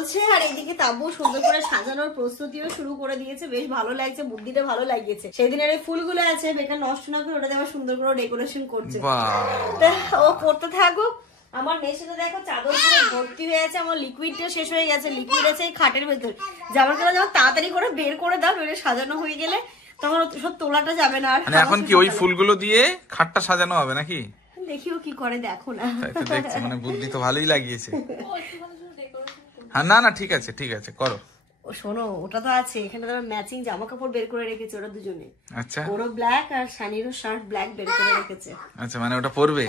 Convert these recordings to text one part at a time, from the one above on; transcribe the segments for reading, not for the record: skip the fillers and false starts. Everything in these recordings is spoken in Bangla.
চলছে আর এইদিকে তাবু সুন্দর করে সাজানোর প্রস্তুতিও শুরু করে দিয়েছে। বেশ ভালো লাগছে, বুদ্ধিটা ভালো লাগিয়েছে। সেদিনের এই ফুলগুলো আছে বেকার নষ্ট না করে ওটাতে আবার সুন্দর করে ডেকোরেশন করছে। ও করতে থাকুক। আমার মেশিনে দেখো চাদর পুরো ভর্তি হয়ে আছে, আমার লিকুইডটা শেষ হয়ে গেছে। লিকুইড আছে এই খাটের ভেতর। জামার কাপড় যখন তাড়াতাড়ি করে বের করে দাও, নইলে সাজানো হয়ে গেলে তখন সব তোলাটা যাবে না। আর এখন কি ওই ফুলগুলো দিয়ে খাটটা সাজানো হবে নাকি? দেখিও কি করে, দেখো না। দেখছি, মানে বুদ্ধি তো ভালোই লাগিয়েছে। হ্যাঁ, না না ঠিক আছে ঠিক আছে, করো। ও শোনো, ওটা তো আছে এখানে, তো ম্যাচিং জামা কাপড় বের করে রেখেছে ওরা দুজনে। আচ্ছা, ওরও ব্ল্যাক আর সানিরও শার্ট ব্ল্যাক বের করে রেখেছে। আচ্ছা, মানে ওটা পরবে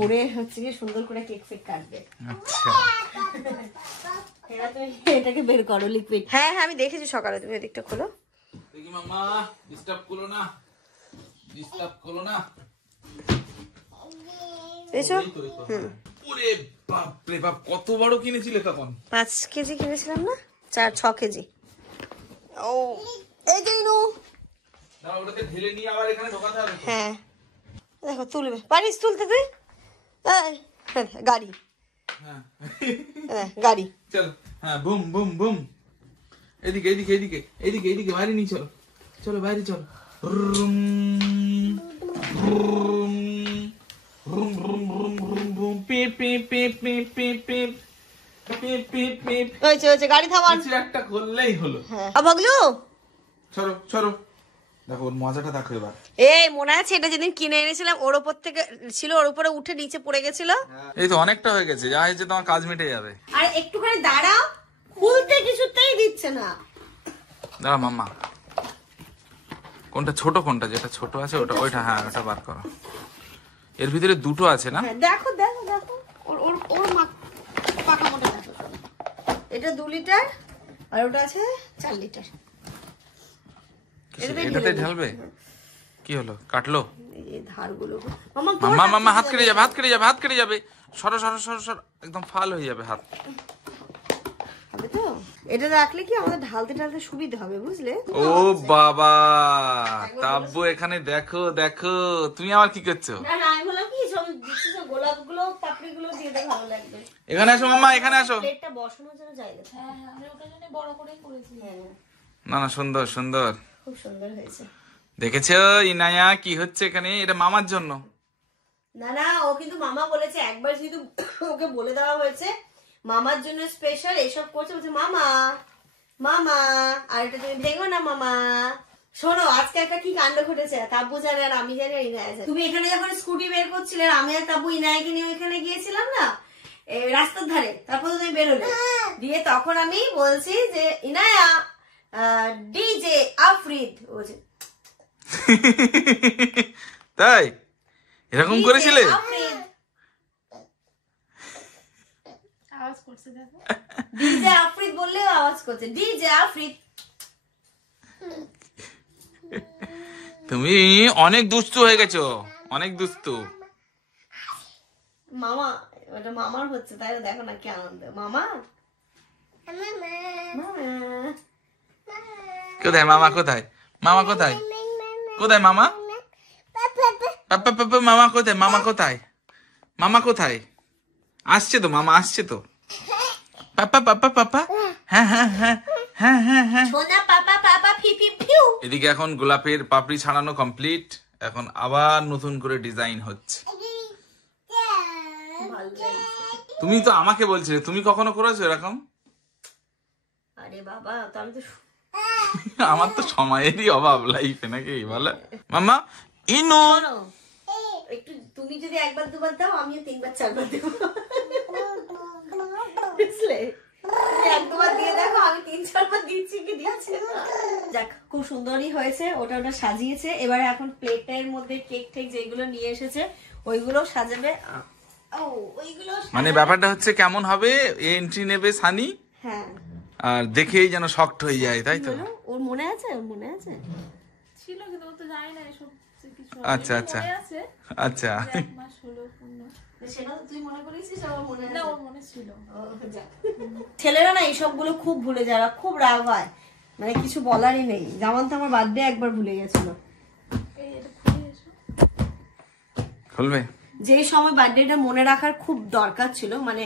পরে হচ্ছে কি সুন্দর করে কেক ফেক কাটবে। আচ্ছা, তুমি এটাকে বের করো লিকুইড। হ্যাঁ হ্যাঁ আমি দেখেছি সকালে, তুমি এদিকটা খোলো। দেখি মাম্মা, ডিস্টার্ব করো না, ডিস্টার্ব করো না। এসো। ওরে বাপ রে বাপ, কত বড় কিনেছিলে তখন? 5 কেজি কিনেছিলাম না, 6 কেজি। ও এই যে নো, দাও ওটাকে ঢেলে নিয়ে আবার এখানে ঢোকাতে হবে। হ্যাঁ দেখো তুলবে, পারিস তুলতে তুই? গাড়ি, হ্যাঁ গাড়ি, চল। হ্যাঁ, বুম বুম বুম। এদিকে এদিকে এদিকে এদিকে এদিকে, বাইরে নিয়ে চলো, চলো বাইরে চলো। রুম রুম রুম রুম রুম রুম রুম, পিপ পিপ পিপ পিপ পিপ পিপ পিপ পিপ পিপ। হয়েছে গাড়ি থামান। কিছু একটা করলেই হলো। হ্যাঁ ভাগলু, সরো সরো, দেখো ওর মজাটা দেখো এবার। এই মনে আছে এটা যেদিন কিনে এনেছিলাম, ওর উপর থেকে ছিল, ওর উপরে উঠে নিচে পড়ে গেছিল। এই তো অনেকটা হয়ে গেছে, যা হয়েছে তোমার কাজ মিটে যাবে। আর একটুখানি দাঁড়াও, খুলতে কিছুতেই দিচ্ছে না। দাঁড়া মাম্মা, কোনটা ছোট, কোনটা যেটা ছোট আছে ওটা, ওইটা, হ্যাঁ ওটা বার করো। এর ভিতরে দুটো আছে না? দেখো দেখো দেখো, ওর ওর ওর পাকা মোটা দেখো। এটা 2 লিটার আর ওটা আছে 4 লিটার। এটাতে ঢালবে? কি হলো, কাটলো? এই ধারগুলো মাম্মা মাম্মা, হাত কেটে যাবে, হাত কেটে যাবে, হাত কেটে যাবে। সরো সরো সরো সরো, একদম ফাল হয়ে যাবে হাত। হবে তো? এটা রাখলে কি আমাদের ঢালতে ঢালতে সুবিধা হবে, বুঝলে? ও বাবা, তাব্বু এখানে দেখো দেখো, তুমি আবার কি করছো? না না, আমি বললাম কি সব দিচ্ছি, সব গোলাপগুলো পাপড়িগুলো দিয়ে দে, ভালো লাগবে। এখানে আসো মাম্মা, এখানে আসো। প্লেটটা বসানোর জন্য জায়গা। হ্যাঁ হ্যাঁ, আমি ওটার জন্য বড় করেই করেছি। হ্যাঁ না না, সুন্দর সুন্দর, খুব সুন্দর হয়েছে। দেখেছো ইনায়া কি হচ্ছে এখানে? এটা মামার জন্য। না না, ও কিন্তু মামা বলেছে, একবার যেহেতু ওকে বলে দেওয়া হয়েছে মামার জন্য স্পেশাল এসব করছে, বলছে মামা মামা, আর এটা তুমি ভেঙো না মামা। শোনো আজকে একটা কি কাণ্ড ঘটেছে, তাব্বু জানে আর আমি জানি আর ইনায়া জানে। তুমি এখানে যখন স্কুটি বের করছিলে, আমি আর তাব্বু ইনায়াকে নিয়ে এখানে গিয়েছিলাম না রাস্তার ধারে, তারপর তুমি বেরোলে দিয়ে, তখন আমি বলছি যে ইনায়া ডিজে আফরিদ, বলছে তাই এরকম করেছিলে? আওয়াজ করছে দেখো, ডিজে আফরিদ বললেও আওয়াজ করছে, ডিজে আফরিদ। তুমি অনেক দুষ্টু হয়ে গেছো, অনেক দুষ্টু। মামা, ওটা মামার হচ্ছে, তাই দেখো না কি আনন্দ। মামা কোথায় মামা, কোথায় মামা, কোথায় কোথায় মামা, মামা কোথায়, মামা কোথায়, মামা কোথায়? আসছে তো মামা, আসছে তো। পাপা পাপা পাপা, হ্যাঁ হ্যাঁ হ্যাঁ হ্যাঁ হ্যাঁ হ্যাঁ। এদিকে এখন গোলাপের পাপড়ি ছাড়ানো কমপ্লিট, এখন আবার নতুন করে ডিজাইন হচ্ছে। তুমি তো আমাকে বলছিলে, তুমি কখনো করেছো এরকম? আরে বাবা, তো আমি তো আমার তো সময়েরই অভাব লাইফে, নাকি বলো মাম্মা? ইনো একটু তুমি যদি 1বার 2বার দাও, আমিও 3বার 4বার দেবো, বুঝলে? তুমি 1-2বার দিয়ে দেখো, আমি 3-4বার দিচ্ছি কি দিচ্ছি। যাক, খুব সুন্দরই হয়েছে। ওটা ওটা সাজিয়েছে, এবারে এখন প্লেটের মধ্যে কেক ঠেক যেগুলো নিয়ে এসেছে ওইগুলো সাজাবে। মানে ব্যাপারটা হচ্ছে কেমন হবে, এন্ট্রি নেবে সানি, হ্যাঁ, আর দেখেই যেন শক্ট হয়ে যায়, তাই তো? ওর মনে আছে, ওর মনে আছে ছিল, কিন্তু ও তো জানে না এসব কিছু। আচ্ছা আচ্ছা আচ্ছা, ছেলেরা না এইসবগুলো খুব ভুলে যায়, খুব রাগ হয়, মানে কিছু বলারই নেই। যেমন তো আমার বার্থডে একবার ভুলে গেছিল। খুলবে যেই সময় বার্থডেটা মনে রাখার খুব দরকার ছিল, মানে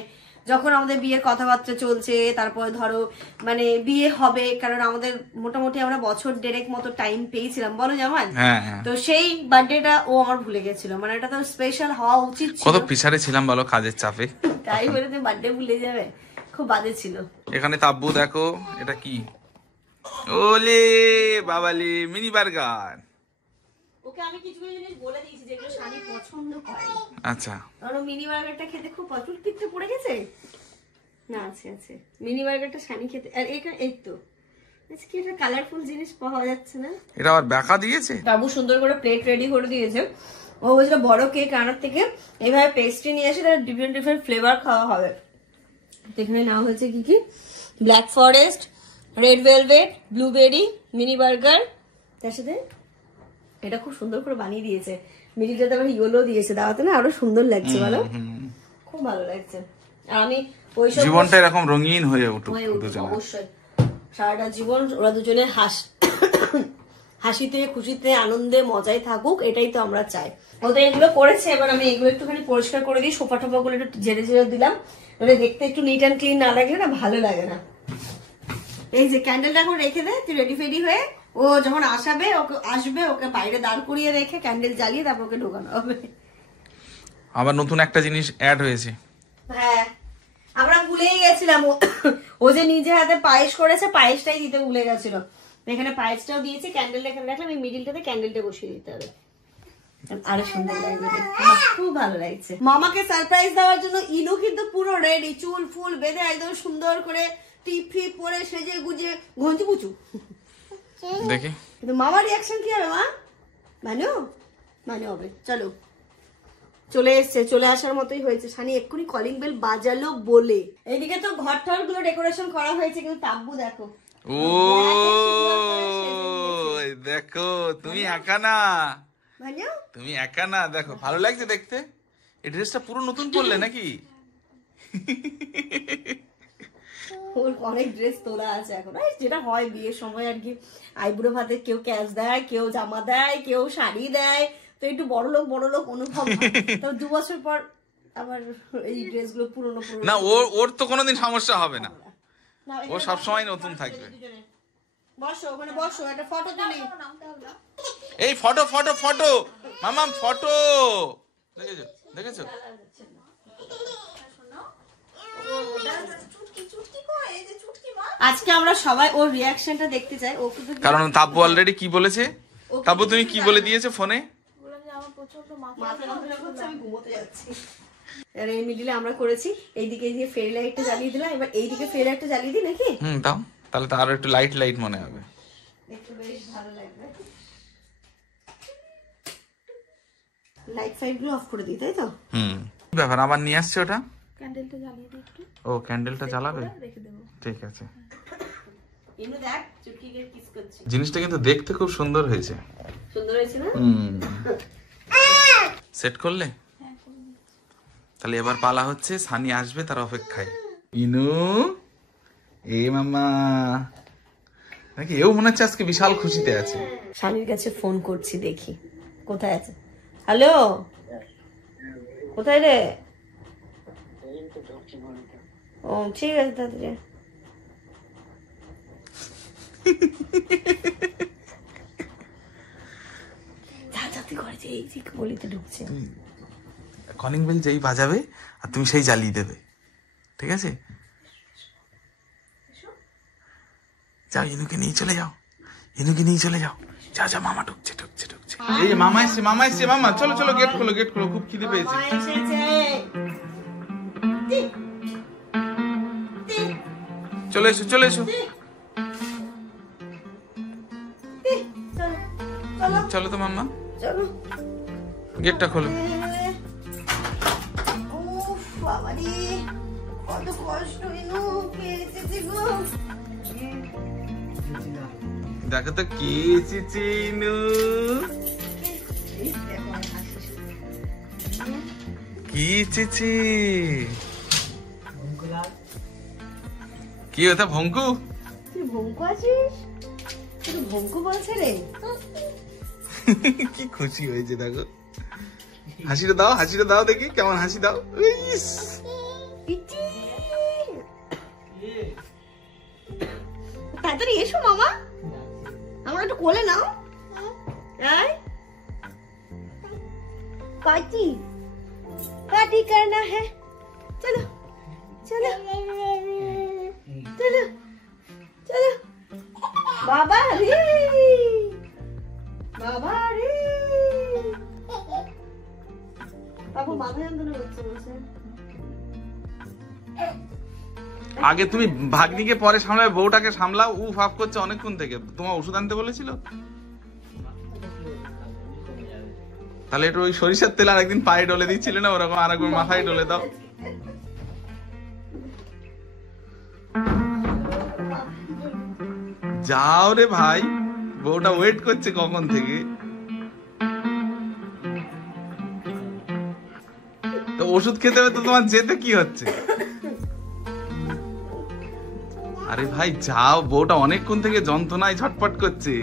যখন আমাদের বিয়ের কথাবার্তা চলছে, তারপরে ধরো মানে বিয়ে হবে, কারণ আমাদের মোটামুটি আমরা বছর দেড়েক মতো টাইম পেয়েছিলাম, বলো জামান? হ্যাঁ তো সেই বার্থডেটা ও আমার ভুলে গেছিল, মানে এটা তো স্পেশাল হওয়া উচিত ছিল। কত পিছারে ছিলাম বলো কাজের চাপে, তাই বলে তুমি বার্থডে ভুলে যাবে, খুব বাজে ছিল। এখানে তাব্বু দেখো এটা কি, ওলে বাবালে মিনি বার্গার। ওকে আমি কিছু কিছু জিনিস বলে দিয়েছি যেগুলো শানি পছন্দ করে। আচ্ছা কারণ মিনি বার্গারটা খেতে খুব পছন্দ, টিকতে পড়ে গেছে না, আছে আছে মিনি বার্গারটা শানি খেতে। আর এখানে এই তো আজকে এটা কালারফুল জিনিস পাওয়া যাচ্ছে না, এটা আবার ব্যাকা দিয়েছে। বাবু সুন্দর করে প্লেট রেডি করে দিয়েছে। ও বলছিল বড় কেক আনার থেকে এইভাবে পেস্ট্রি নিয়ে এসে তার ডিফারেন্ট ডিফারেন্ট ফ্লেভার খাওয়া হবে। এখানে নেওয়া হয়েছে কি কি, black forest, red velvet, blueberry, mini burger, তার সাথে এটা খুব সুন্দর করে বানিয়ে দিয়েছে, মিডিলটাতে আবার ইয়েলো দিয়েছে, দাওয়াতে না আরো সুন্দর লাগছে, বলো খুব ভালো লাগছে। আর আমি ওইসব জীবনটা এরকম রঙিন হয়ে উঠুক দুজনে, অবশ্যই সারাটা জীবন ওরা দুজনে হাসিতে খুশিতে আনন্দে মজায় থাকুক, এটাই তো আমরা চাই। ওদের এগুলো করেছে, এবার আমি এগুলো একটুখানি পরিষ্কার করে দিই, সোফা টোফা গুলো একটু ঝেড়ে ঝেড়ে দিলাম, মানে দেখতে একটু নিট অ্যান্ড ক্লিন না লাগলে না ভালো লাগে না। এই যে ক্যান্ডেলটা এখন রেখে দে, তুই রেডি ফেডি হয়ে ও যখন আসবে ওকে বাইরে দাঁড় করিয়ে রেখে ক্যান্ডেল জ্বালিয়ে তারপর ওকে ঢোকানো হবে। আবার নতুন একটা জিনিস অ্যাড হয়েছে। হ্যাঁ আমরা ভুলেই গেছিলাম, ও যে নিজে হাতে পায়েস করেছে, পায়েসটাই দিতে ভুলে গেছিল। এখানে পায়েসটাও দিয়েছি, ক্যান্ডেলটা এখানে রাখলাম, এই মিডিলটাতে ক্যান্ডেলটা বসিয়ে দিতে হবে, আরো সুন্দর লাগবে, খুব ভালো লাগছে। মামাকে সারপ্রাইজ দেওয়ার জন্য ইনু কিন্তু পুরো রেডি, চুল ফুল বেঁধে একদম সুন্দর করে টিপ ফিপ পরে সেজে গুজে ঘঞ্চু পুচু। দেখি কিন্তু মামার রিয়াকশন কি হবে? মা মানে হবে। চলো চলে এসছে, চলে আসার মতোই হয়েছে। শানি এক্ষুনি কলিং বেল বাজালো বলে। এইদিকে তো ঘর ঠর গুলো ডেকোরেশন করা হয়েছে, কিন্তু তাব্বু দেখো, ও দেখো তুমি একা না, তুমি একা না, দেখো ভালো লাগছে দেখতে। এই ড্রেসটা পুরো নতুন পরলে নাকি? ওর অনেক ড্রেস তোলা আছে এখন, যেটা হয় বিয়ের সময় আর কি, আইবুড়ো ভাতে কেউ ক্যাশ দেয়, কেউ জামা দেয়, কেউ শাড়ি দেয়, তো একটু বড় লোক অনুভব হয়। তো 2 বছর পর আবার এই ড্রেস গুলো পুরনো না, ওর তো কোনোদিন সমস্যা হবে না, ও সবসময় নতুন থাকবে। বসো ওখানে, বসো একটা ফটো তুলি। এই ফটো ফটো ফটো মামাম ফটো, দেখেছো দেখেছো? আজকে আমরা সবাই ওর রিয়াকশনটা দেখতে চাই, ও কিন্তু কারণ তাব্বু অলরেডি কি বলেছে। তাব্বু তুমি কি বলে দিয়েছো ফোনে? আমার প্রচন্ড মাথা যন্ত্রণা করছে, আমি ঘুমোতে যাচ্ছি। আর এই মিডিলে আমরা করেছি, এইদিকে দিয়ে ফেরি লাইটটা জ্বালিয়ে দিলাম, এবার এইদিকে ফেরি লাইটটা জ্বালিয়ে দিই নাকি? দাও, তাহলে তো আরো একটু লাইট মনে হবে, দেখতে বেশ ভালো লাগবে। লাইট ফাইট গুলো অফ করে দিই, তাই তো? কি ব্যাপার আবার নিয়ে আসছে ওটা? ক্যান্ডেলটা জ্বালিয়ে দিই একটু, ও ক্যান্ডেলটা জ্বালাবে, রেখে দেবো। ঠিক আছে। ইনু দেখ চুটকিকে কিস করছি, জিনিসটা কিন্তু দেখতে খুব সুন্দর হয়েছে। সুন্দর হয়েছে না? সেট করলে? তাহলে এবার পালা হচ্ছে, সানি আসবে তার অপেক্ষায়। ইনু এ মামা নাকি, এও মনে হচ্ছে আজকে বিশাল খুশিতে আছে। স্বামীর কাছে ফোন করছি, দেখি কোথায় আছে। হ্যালো, কোথায় রে? ও ঠিক আছে, তাড়াতাড়ি এই যে গলিতে ঢুকছে। কলিং বেল যেই বাজাবে আর তুমি সেই জ্বালিয়ে দেবে, ঠিক আছে? যাও ইনুকে নিয়ে চলে যাও, ইনুকে নিয়ে চলে যাও, যা মামা ঢুকছে। এই যে মামা এসছে, মামা চলো গেট খোলো, খুব খিদে পেয়েছে। চলে এসো চলো তো মাম্মা, গেটটা খোলো। দেখো তো কে এসেছে, ইনু কি এসেছে? কি ওটা ভঙ্কু? তুই ভঙ্কু আছিস? তুই ভঙ্কু বলছে রে। কি খুশি হয়েছে দেখো, হাসিটা দাও দেখি কেমন হাসি দাও। তাড়াতাড়ি এসো মামা, আমার একটু কোলে নাও। पार्टी पार्टी करना है, चलो चलो चलो चलो। बाबा रे बाबा रे, बाबू माथा যন্ত্রণা করছে বলছে। আগে তুমি ভাগ্নিকে পরে সামলাবে, বউটাকে সামলাও। উফ আফ করছে অনেকক্ষণ থেকে। তোমার ওষুধ আনতে বলেছিল? তাহলে একটু ওই সরিষার তেল আর একদিন পায়ে ডলে দিচ্ছিল না, ওরকম আর একবার মাথায় ডলে দাও। যাও রে ভাই, বউটা ওয়েট করছে কখন থেকে। তো ওষুধ খেতে হবে তো তোমার যেতে কি হচ্ছে? আরে ভাই যাও, বউটা অনেকক্ষণ থেকে যন্ত্রণায় ছটফট করছে।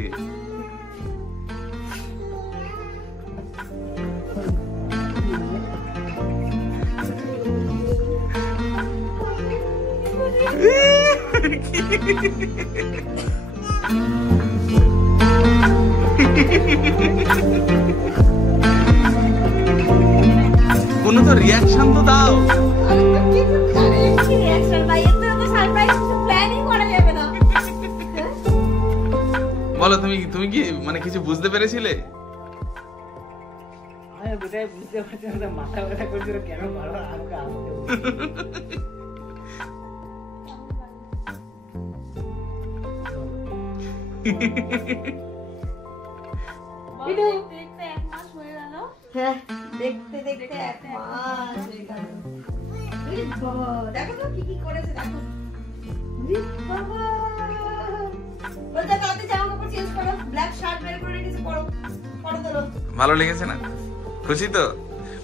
কোনো তো রিয়াকশন তো দাও। বলো তুমি তুমি কি মানে কিছু বুঝতে পেরেছিলে? বুঝতে পারছি না, মাথা ব্যথা করছিল কেন বারবার আমাকে দেখতে দেখতে 1 মাস হয়ে গেল। দেখো তো কি কি করেছে, দেখো। বাবা বলতে তাতে জামা কাপড় চেঞ্জ করো, ব্ল্যাক শার্ট বের করে রেখেছে, পরো পরো ধরো। ভালো লেগেছে না? খুশি তো?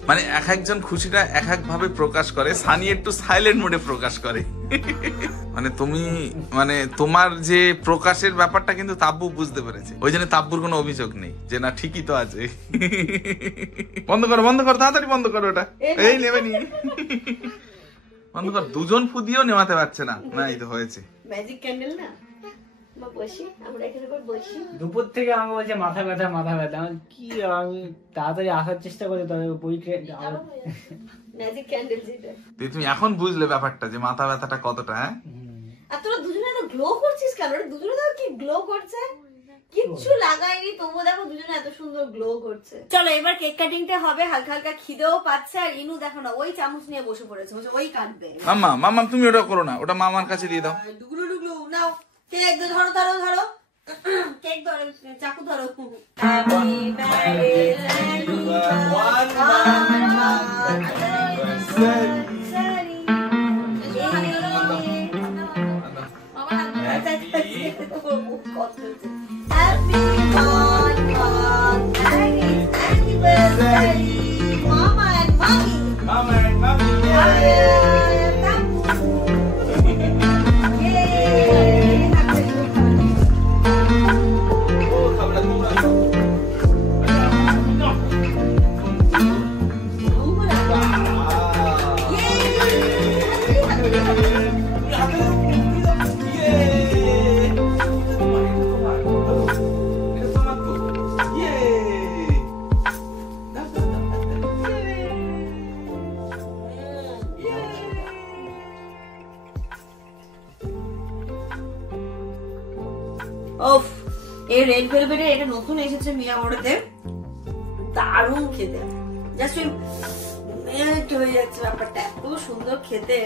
মানে এক একজন খুশিটা এক এক ভাবে প্রকাশ করে। সানি একটু সাইলেন্ট মোডে প্রকাশ করে। মানে তুমি মানে তোমার যে প্রকাশের ব্যাপারটা কিন্তু তাব্বু বুঝতে পেরেছে, ওই জন্য তাব্বুর কোনো অভিযোগ নেই যে না ঠিকই তো আছে। বন্ধ করো বন্ধ করো, তাড়াতাড়ি বন্ধ করো ওটা। এই নেবে নি, বন্ধ কর। দুজন ফু দিয়েও নেওয়াতে পারছে না। না এই তো হয়েছে। ম্যাজিক ক্যান্ডেল না, মা বসি আমরা এখানে করে বসি। দুপুর থেকে আমাকে বলছে মাথা ব্যথা মাথা ব্যথা। কি আমি তাড়াতাড়ি আসার চেষ্টা করি, তবে ম্যাজিক ক্যান্ডেল যেটা। তুমি এখন বুঝলে ব্যাপারটা যে মাথা ব্যথাটা কতটা। হ্যাঁ, আর তোরা দুজনে তো গ্লো করছিস কেন? দুজনে তো কি গ্লো করছে, কিচ্ছু লাগাইনি তবুও দেখো দুজনে এত সুন্দর গ্লো করছে। চলো এবার কেক কাটিংটা হবে। হালকা হালকা খিদেও পাচ্ছে, আর ইনু দেখো না ওই চামচ নিয়ে বসে পড়েছে, বলছে ওই কাটবে। মাম্মা মাম্মা তুমি ওটা করো না, ওটা মামার কাছে দিয়ে দাও। ডুগলু ডুগলু নাও কেক ধরো ধরো ধরো, কেক ধরো, চাকু ধরো। Happy Mama and mommy. Mama and mommy. ওফ, এই রেড ভেলভেটের এটা নতুন এসেছে মিয়ামোড়েতে, দারুণ খেতে। জাস্ট মেল্ট হয়ে যাচ্ছে ব্যাপারটা, এত সুন্দর খেতে।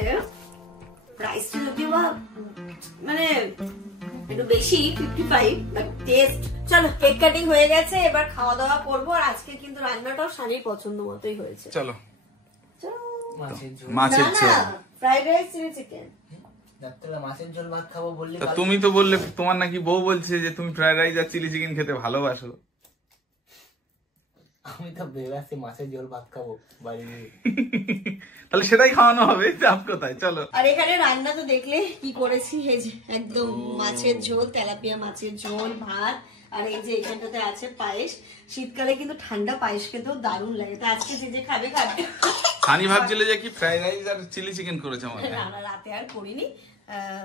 প্রাইসটা যদিও বা মানে একটু বেশি 55, বাট টেস্ট। চলো কেক কাটিং হয়ে গেছে, এবার খাওয়া দাওয়া করবো। আর আজকে কিন্তু রান্নাটাও সানির পছন্দ মতোই হয়েছে। চলো মাছের মাছের ঝোল। Fried rice, chilli chicken. মাছের ঝোল ভাত খাবো বললি। তুমি তো বললে তোমার নাকি বউ বলছে যে তুমি ফ্রাইড রাইস আর চিলি চিকেন খেতে ভালোবাসো। আমি তো ভেবেছি মাছের ঝোল ভাত খাবো বাইরে। তাহলে সেটাই খাওয়ানো হবে, চাপ কোথায়। চলো। আর এখানে রান্না তো দেখলে কি করেছি, এই যে একদম মাছের ঝোল, তেলাপিয়া মাছের ঝোল, ভাত, আর এই যে এখানটাতে আছে পায়েস। শীতকালে কিন্তু ঠান্ডা পায়েস খেতেও দারুণ লাগে। তো আজকে যে যে খাবে খাবে। সানি ভাবছিল যে কি ফ্রাইড রাইস আর চিলি চিকেন করেছে আমার। না রাতে আর করিনি,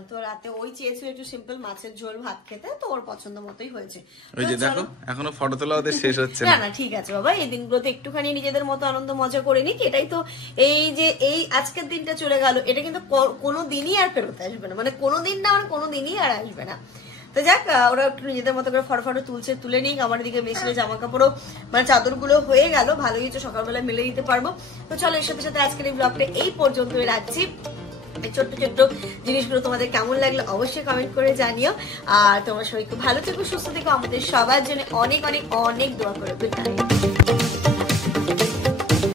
তো রাতে ওই চেয়েছিল একটু সিম্পল মাছের ঝোল ভাত খেতে, তো ওর পছন্দ মতোই হয়েছে। ওই যে দেখো এখনো ফটো তোলা ওদের শেষ হচ্ছে না না। না ঠিক আছে বাবা, এই দিনগুলোতে একটুখানি নিজেদের মতো আনন্দ মজা করে নিক, এটাই তো। এই যে এই আজকের দিনটা চলে গেল, এটা কিন্তু কোনো দিনই আর ফেরত আসবে না, মানে কোনো দিন না, মানে কোনো দিনই আর আসবে না। তো যাক, ওরা একটু নিজেদের মতো করে ফটো তুলছে, তুলে নিক। আমার দিকে মেশিনে জামা কাপড়ও মানে চাদরগুলো হয়ে গেল, ভালোই হচ্ছে, সকালবেলা মেলে দিতে পারবো। তো চলো, এর সাথে সাথে আজকের এই ব্লগটা এই পর্যন্তই রাখছি। এই ছোট্ট ছোট্ট জিনিসগুলো তোমাদের কেমন লাগলো অবশ্যই কমেন্ট করে জানিও। আর তোমরা সবাই খুব ভালো থেকো, সুস্থ থেকো, আমাদের সবার জন্য অনেক অনেক অনেক দোয়া করো। Good night.